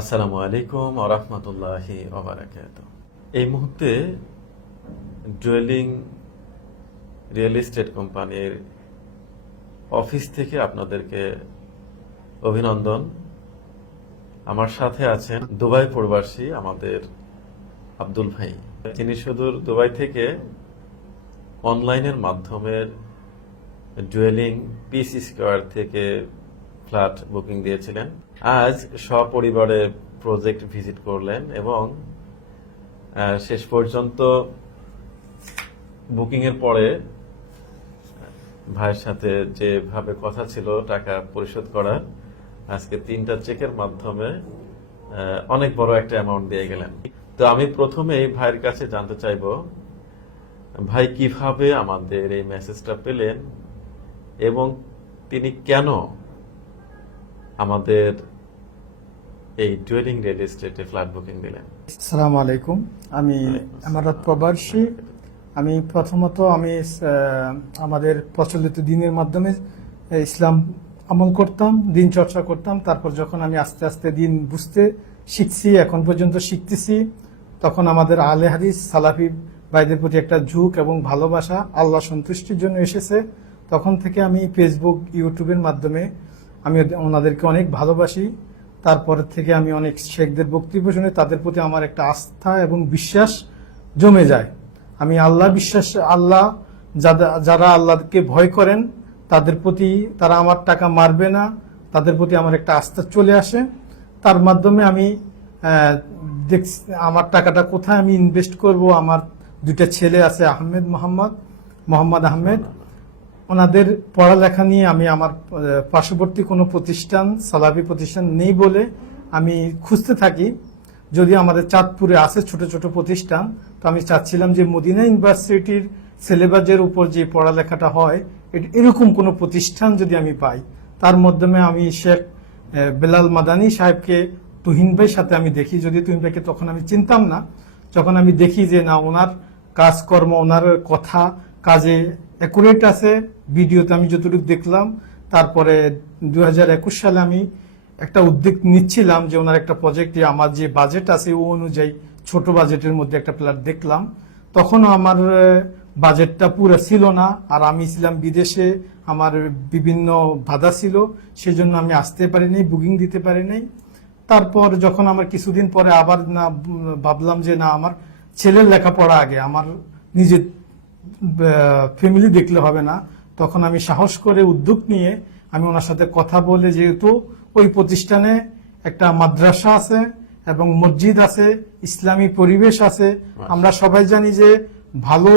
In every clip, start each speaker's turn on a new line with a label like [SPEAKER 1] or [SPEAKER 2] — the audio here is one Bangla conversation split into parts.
[SPEAKER 1] আসসালামু আলাইকুম আরহামতুল্লাহি ওবারাকাত এই মুহূর্তে ডুয়েলিং রিয়েল এস্টেট কোম্পানির অফিস থেকে আপনাদেরকে অভিনন্দন। আমার সাথে আছেন দুবাই প্রবাসী আমাদের আব্দুল ভাই। তিনি সুদূর দুবাই থেকে অনলাইনের মাধ্যমে ডুয়েলিং পিস স্কোয়ার থেকে ফ্ল্যাট বুকিং দিয়েছিলেন। আজ সপরিবারে প্রজেক্ট ভিজিট করলেন এবং শেষ পর্যন্ত বুকিং এর পরে, ভাইয়ের সাথে যেভাবে কথা ছিল, টাকা পরিশোধ করার আজকে তিনটা চেকের মাধ্যমে অনেক বড় একটা অ্যামাউন্ট দিয়ে গেলেন। তো আমি প্রথমেই ভাইয়ের কাছে জানতে চাইব, ভাই কীভাবে আমাদের এই মেসেজটা পেলেন এবং তিনি কেন আমাদের এই ডুয়েলিং রিয়েল এস্টেটে ফ্ল্যাট বুকিং দিলেন।
[SPEAKER 2] আসসালামু আলাইকুম। আমি আমারত প্রবাসী। আমি প্রথমত আমি আমাদের প্রচলিত দিনের মাধ্যমে ইসলাম আমল করতাম দিন চর্চা করতাম। তারপর যখন আমি আস্তে আস্তে দিন বুঝতে শিখছি এখন পর্যন্ত শিখতেছি তখন আমাদের আলে হাদিস সালাফি ভাইদের প্রতি একটা ঝুঁক এবং ভালোবাসা আল্লাহ সন্তুষ্টির জন্য এসেছে। তখন থেকে আমি ফেসবুক ইউটিউবের মাধ্যমে আমি ওনাদেরকে অনেক ভালোবাসি। তারপর থেকে আমি অনেক শেখদের বক্তব্য শুনে তাদের প্রতি আমার একটা আস্থা এবং বিশ্বাস জমে যায়। আমি আল্লাহ বিশ্বাস, আল্লাহ যারা আল্লাহকে ভয় করেন, তাদের প্রতি তারা আমার টাকা মারবে না, তাদের প্রতি আমার একটা আস্থা চলে আসে। তার মাধ্যমে আমি দেখছি আমার টাকাটা কোথায় আমি ইনভেস্ট করব। আমার দুইটা ছেলে আছে, আহমেদ মোহাম্মদ মোহাম্মদ আহমেদ। ওনাদের পড়ালেখা নিয়ে আমি আমার পার্শ্ববর্তী কোনো প্রতিষ্ঠান সালাবি প্রতিষ্ঠান নেই বলে আমি খুঁজতে থাকি। যদি আমাদের চাঁদপুরে আছে ছোট ছোট প্রতিষ্ঠান, তো আমি চাচ্ছিলাম যে মদিনা ইউনিভার্সিটির সিলেবাসের উপর যে পড়ালেখাটা হয় এরকম কোনো প্রতিষ্ঠান যদি আমি পাই, তার মাধ্যমে আমি শেখ বেলাল মাদানী সাহেবকে, তুহিন ভাইয়ের সাথে আমি দেখি। যদি তুহিন ভাইকে তখন আমি চিনতাম না, যখন আমি দেখি যে না, ওনার কাজকর্ম, ওনার কথা কাজে অ্যাকুরেট আছে, ভিডিওতে আমি যতটুকু দেখলাম, তারপরে দু হাজার একুশ সালে আমি একটা উদ্যোগ নিচ্ছিলাম যে ওনার একটা প্রজেক্টে আমার যে বাজেট আছে, ও অনুযায়ী ছোট বাজেটের মধ্যে একটা প্ল্যাট দেখলাম। তখনও আমার বাজেটটা পুরো ছিল না, আর আমি ছিলাম বিদেশে, আমার বিভিন্ন বাধা ছিল, সেজন্য আমি আসতে পারিনি বুকিং দিতে পারিনি। তারপর যখন আমার কিছুদিন পরে আবার না ভাবলাম যে না, আমার ছেলের লেখাপড়া আগে, আমার নিজের ফ্যামিলি দেখলে হবে না। তখন আমি সাহস করে উদ্যোগ নিয়ে আমি ওনার সাথে কথা বলে যেহেতু ওই প্রতিষ্ঠানে একটা মাদ্রাসা আছে এবং মসজিদ আছে ইসলামী পরিবেশ আছে। আমরা সবাই জানি যে ভালো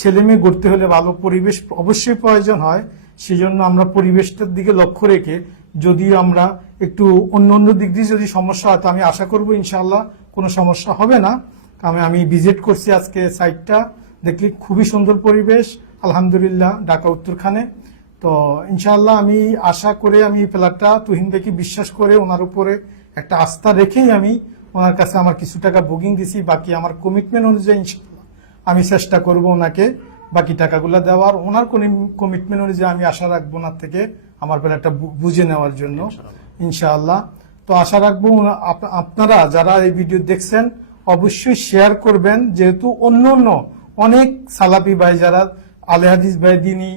[SPEAKER 2] ছেলে মেয়ে গড়তে হলে ভালো পরিবেশ অবশ্যই প্রয়োজন হয়। সেজন্য আমরা পরিবেশটার দিকে লক্ষ্য রেখে যদিও আমরা একটু অন্য অন্য দিক দিয়ে যদি সমস্যা হয় তো আমি আশা করব ইনশাল্লাহ কোনো সমস্যা হবে না। কারণ আমি ভিজিট করছি আজকে সাইটটা দেখলি খুবই সুন্দর পরিবেশ। আলহামদুলিল্লাহ ঢাকা উত্তরখানে। তো ইনশাল্লাহ আমি আশা করে আমি এই প্ল্যাটটা তুহিন ভাইকে বিশ্বাস করে ওনার উপরে একটা আস্থা রেখেই আমি ওনার কাছে আমার কিছু টাকা বুকিং দিছি বাকি আমার কমিটমেন্ট অনুযায়ী ইনশাআল্লাহ আমি চেষ্টা করব ওনাকে বাকি টাকাগুলো দেওয়ার। ওনার কোন কমিটমেন্ট অনুযায়ী আমি আশা রাখব ওনার থেকে আমার প্ল্যাটটা বুঝে নেওয়ার জন্য ইনশাআল্লাহ। তো আশা রাখব আপনারা যারা এই ভিডিও দেখছেন অবশ্যই শেয়ার করবেন। যেহেতু অন্য অন্য অনেক সালাপি ভাই যারা আলে হাদিস ভাই দিনী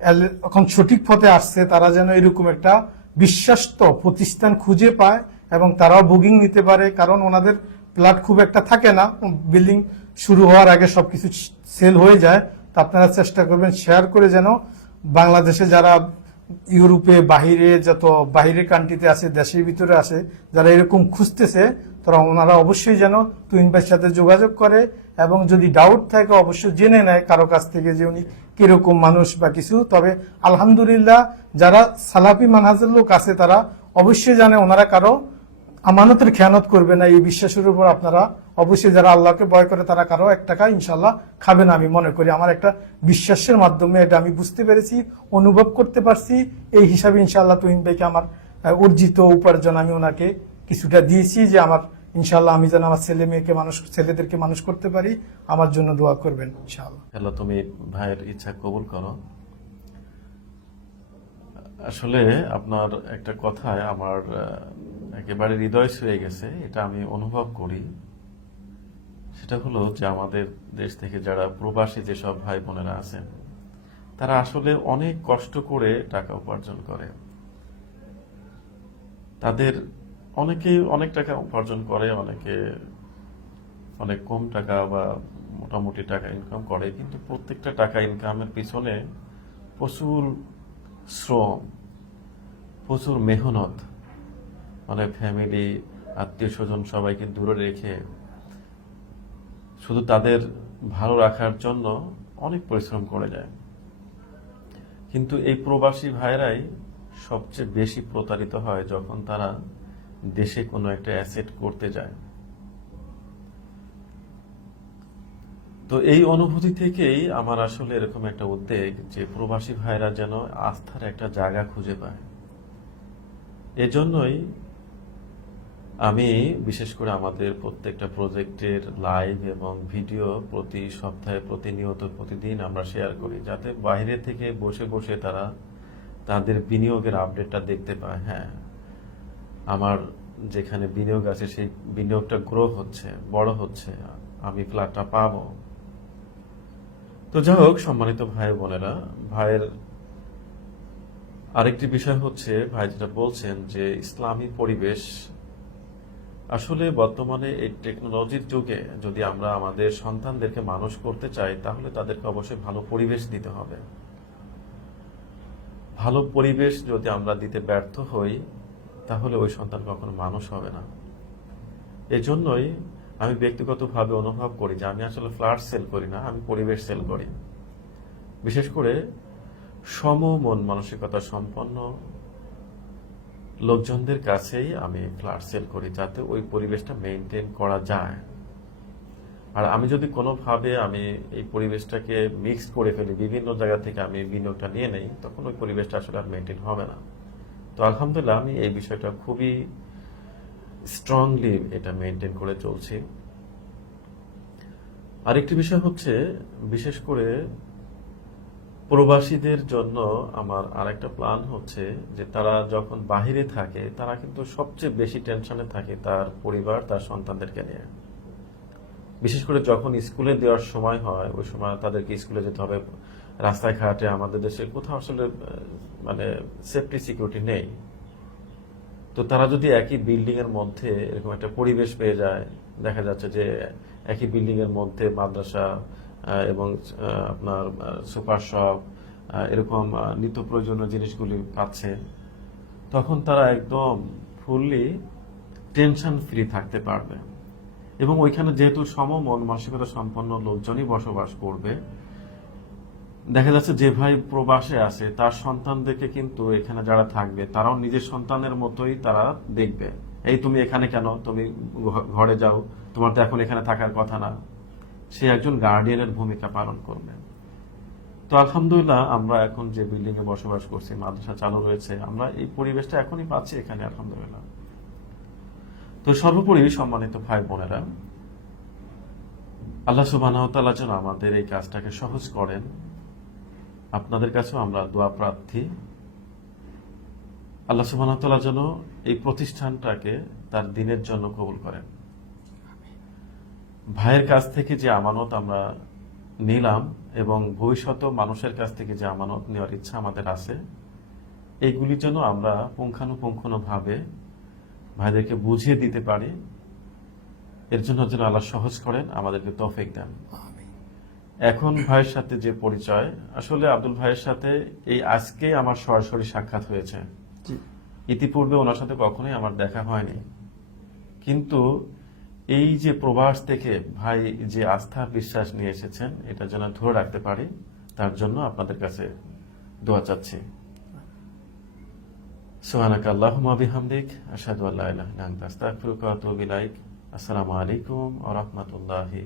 [SPEAKER 2] এল- এখন সঠিক পথে আসছে, তারা যেন এরকম একটা বিশ্বস্ত প্রতিষ্ঠান খুঁজে পায় এবং তারাও বুকিং নিতে পারে, কারণ ওনাদের প্লাট খুব একটা থাকে না। বিল্ডিং শুরু হওয়ার আগে সবকিছু সেল হয়ে যায়। তা আপনারা চেষ্টা করবেন শেয়ার করে যেন বাংলাদেশে যারা ইউরোপে বাহিরে যত বাহিরের কান্ট্রিতে আছে, দেশের ভিতরে আছে, যারা এরকম খুঁজতেছে তারা ওনারা অবশ্যই যেন তুইন ভাইয়ের সাথে যোগাযোগ করে এবং যদি ডাউট থাকে, অবশ্যই জেনে নেয় কারও কাছ থেকে যে উনি কীরকম মানুষ বা কিছু। তবে আলহামদুলিল্লাহ যারা সালাফি মানহাজের লোক আছে, তারা অবশ্যই জানে ওনারা কারও আমানতের খেয়ানত করবে না। এই বিশ্বাসের উপর আপনারা অবশ্যই যারা আল্লাহকে ভয় করে, তারা কারও এক টাকা ইনশাল্লাহ খাবে না, আমি মনে করি। আমার একটা বিশ্বাসের মাধ্যমে এটা আমি বুঝতে পেরেছি, অনুভব করতে পারছি। এই হিসাবে ইনশাল্লাহ তুহিন ভাইকে আমার অর্জিত উপার্জন আমি ওনাকে কিছুটা দিয়েছি যে আমার ইনশাল্লাহ আমি যেন আমার ছেলে মেয়েকে মানুষ, ছেলেদেরকে মানুষ করতে পারি, আমার জন্য দোয়া করবেন, ইনশাআল্লাহ।
[SPEAKER 1] হ্যালো তুমি ভাইয়ের ইচ্ছা কবুল করো। আসলে আপনার একটা কথায় আমার একেবারে হৃদয় ছুঁয়ে গেছে, এটা আমি অনুভব করি। সেটা হলো যে আমাদের দেশ থেকে যারা প্রবাসী যেসব ভাই বোনেরা আছেন, তারা আসলে অনেক কষ্ট করে টাকা উপার্জন করে। তাদের অনেকেই অনেক টাকা উপার্জন করে, অনেকে অনেক কম টাকা বা মোটামুটি টাকা ইনকাম করে, কিন্তু প্রত্যেকটা টাকা ইনকামের পিছনে প্রচুর শ্রম, প্রচুর মেহনত। মানে ফ্যামিলি আত্মীয় স্বজন সবাইকে দূরে রেখে শুধু তাদের ভালো রাখার জন্য অনেক পরিশ্রম করে যায়। কিন্তু এই প্রবাসী ভাইরাই সবচেয়ে বেশি প্রতারিত হয় যখন তারা দেশে কোনো একটা অ্যাসেট করতে যায়। তো এই অনুভূতি থেকেই আমার আসলে এরকম একটা উদ্বেগ যে প্রবাসী ভাইরা যেন আস্থার একটা জায়গা খুঁজে পায়। এজন্যই আমি, বিশেষ করে আমাদের প্রত্যেকটা প্রজেক্টের লাইভ এবং ভিডিও প্রতি সপ্তাহে প্রতিনিয়ত প্রতিদিন আমরা শেয়ার করি, যাতে বাইরে থেকে বসে বসে তারা তাদের বিনিয়োগের আপডেটটা দেখতে পায়। হ্যাঁ আমার যেখানে বিনিয়োগ আছে, সেই বিনিয়োগটা গ্রো হচ্ছে, বড় হচ্ছে, আমি ফ্ল্যাটটা পাবো। তো যাই হোক, সম্মানিত ভাই বোনেরা, ভাইয়ের আরেকটি বিষয় হচ্ছে, ভাই যেটা বলছেন যে ইসলামী পরিবেশ আসলে বর্তমানে এই টেকনোলজির যুগে যদি আমরা আমাদের সন্তানদেরকে মানুষ করতে চাই, তাহলে তাদেরকে অবশ্যই ভালো পরিবেশ দিতে হবে। ভালো পরিবেশ যদি আমরা দিতে ব্যর্থ হই তাহলে ওই সন্তান কখনো মানুষ হবে না। এই জন্যই আমি ব্যক্তিগতভাবে অনুভব করি যে আমি আসলে ফ্ল্যাট সেল করি না, আমি পরিবেশ সেল করি। বিশেষ করে সম মন মানসিকতা সম্পন্ন লোকজনদের কাছেই আমি ফ্ল্যাট সেল করি যাতে ওই পরিবেশটা মেনটেন করা যায়। আর আমি যদি কোনোভাবে আমি এই পরিবেশটাকে মিক্স করে ফেলি, বিভিন্ন জায়গা থেকে আমি বিনিয়োগটা নিয়ে নেই, তখন ওই পরিবেশটা আসলে আর মেনটেন হবে না। তো আলহামদুলিল্লাহ আমি এই বিষয়টা খুবই স্ট্রংলি এটা মেনটেন করে চলছি। আরেকটি বিষয় হচ্ছে, বিশেষ করে প্রবাসীদের জন্য আমার আরেকটা প্ল্যান হচ্ছে যে তারা যখন বাহিরে থাকে, তারা কিন্তু সবচেয়ে বেশি টেনশনে থাকে তার পরিবার, তার সন্তানদেরকে নিয়ে। বিশেষ করে যখন স্কুলে দেওয়ার সময় হয়, ওই সময় তাদেরকে স্কুলে যেতে হবে রাস্তায় ঘাটে আমাদের দেশে কোথাও আসলে মানে সেফটি সিকিউরিটি নেই। তো তারা যদি একই বিল্ডিং এর মধ্যে এরকম একটা পরিবেশ পেয়ে যায়, দেখা যাচ্ছে যে একই বিল্ডিং এর মধ্যে মাদ্রাসা এবং আপনার সুপার শপ এরকম নিত্য প্রয়োজনীয় জিনিসগুলি পাচ্ছে, তখন তারা একদম ফুললি টেনশন ফ্রি থাকতে পারবে। এবং ওইখানে যেহেতু সম মন মানসিকতা সম্পন্ন লোকজনই বসবাস করবে দেখা যাচ্ছে যে ভাই প্রবাসে আছে, তার সন্তানদেরকে কিন্তু এখানে যারা থাকবে, তারাও নিজের সন্তানের মতোই তারা দেখবে। এই তুমি এখানে কেন? তুমি ঘরে যাও। তোমার তো এখন এখানে থাকার কথা না। সে একজন গার্ডিয়ানের ভূমিকা পালন করবে। তো আলহামদুলিল্লাহ আমরা এখন যে বিল্ডিং এ বসবাস করছি, মাদ্রাসা চালু রয়েছে আমরা এই পরিবেশটা এখনই পাচ্ছি এখানে, আলহামদুলিল্লাহ। তো সর্বোপরি সম্মানিত ভাই বোনেরা, আল্লাহ সুবাহ যেন আমাদের এই কাজটাকে সহজ করেন আপনাদের কাছেও আমরা দোয়া প্রার্থী। আল্লাহ সুবাহ যেন এই প্রতিষ্ঠানটাকে তার দিনের জন্য কবুল করেন। ভাইয়ের কাছ থেকে যে আমানত আমরা নিলাম এবং ভবিষ্যতেও মানুষের কাছ থেকে যে আমানত নেওয়ার ইচ্ছা আমাদের আছে, এইগুলি যেন আমরা পুঙ্খানুপুঙ্খানুভাবে ভাইদেরকে বুঝিয়ে দিতে পারি। এর জন্য যেন আল্লাহ সহজ করেন, আমাদেরকে তৌফিক দেন। এখন ভাইয়ের সাথে যে পরিচয় আসলে আব্দুল ভাইয়ের সাথে এই আজকে আমার সরাসরি সাক্ষাৎ হয়েছে। ইতিপূর্বে ওনার সাথে কখনোই আমার দেখা হয়নি। কিন্তু এই যে প্রবাস থেকে ভাই যে আস্থা বিশ্বাস নিয়ে এসেছেন এটা যেন ধরে রাখতে পারি তার জন্য আপনাদের কাছে দোয়া চাচ্ছি। সুবহানাক আল্লাহুম্মা বিহামদিক আশহাদু আল্লা ইলাহা ইল্লা আনতা আস্তাগফিরুকা ওয়া আতুবু ইলাইক। আসসালামু আলাইকুম ওয়া রাহমাতুল্লাহি